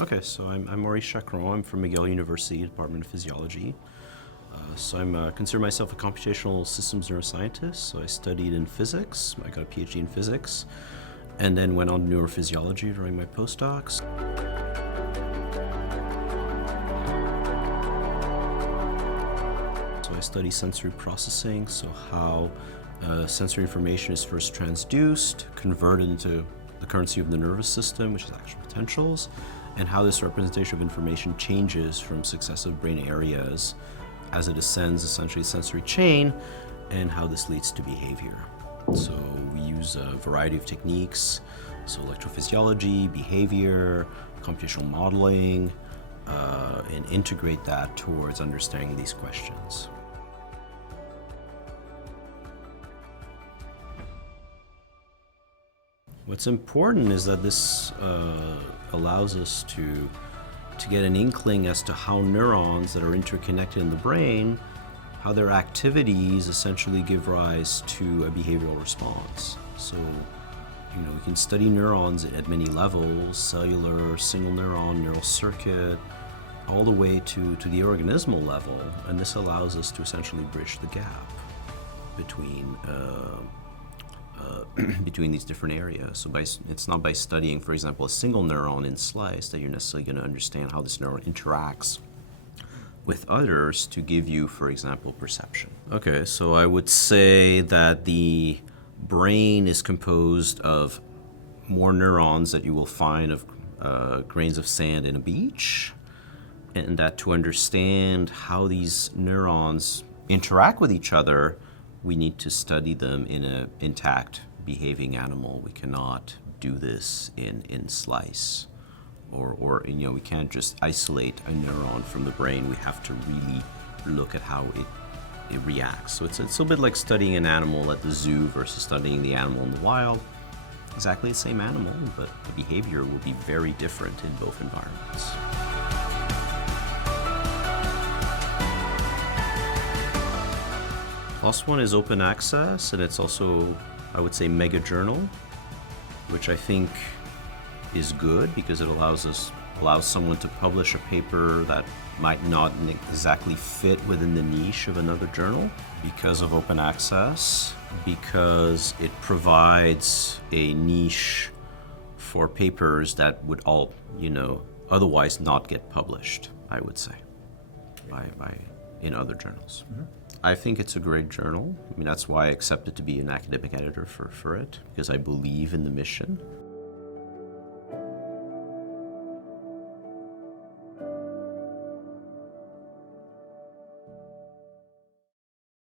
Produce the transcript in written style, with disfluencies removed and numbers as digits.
Okay, so I'm Maurice Chacron. I'm from McGill University, Department of Physiology. So I consider myself a computational systems neuroscientist. So I studied in physics. I got a PhD in physics, and then went on to neurophysiology during my postdocs. So I study sensory processing, so how sensory information is first transduced, converted into the currency of the nervous system, which is actual potentials, and how this representation of information changes from successive brain areas as it ascends essentially a sensory chain, and how this leads to behavior. So we use a variety of techniques, so electrophysiology, behavior, computational modeling, and integrate that towards understanding these questions. What's important is that this allows us to get an inkling as to how neurons that are interconnected in the brain, how their activities essentially give rise to a behavioral response. So, we can study neurons at many levels, cellular, single neuron, neural circuit, all the way to the organismal level, and this allows us to essentially bridge the gap between between these different areas. So it's not by studying, for example, a single neuron in slice that you're necessarily going to understand how this neuron interacts with others to give you, for example, perception. Okay, so I would say that the brain is composed of more neurons that you will find of grains of sand in a beach, and that to understand how these neurons interact with each other, we need to study them in an intact behaving animal. We cannot do this in slice, or we can't just isolate a neuron from the brain. We have to really look at how it reacts. So it's a little bit like studying an animal at the zoo versus studying the animal in the wild. Exactly the same animal, but the behavior will be very different in both environments. PLOS ONE is open access, and it's also, I would say, mega journal, which I think is good because it allows someone to publish a paper that might not exactly fit within the niche of another journal because of open access, because it provides a niche for papers that would all, otherwise not get published, I would say, in other journals. Mm-hmm. I think it's a great journal. That's why I accepted to be an academic editor for it, because I believe in the mission.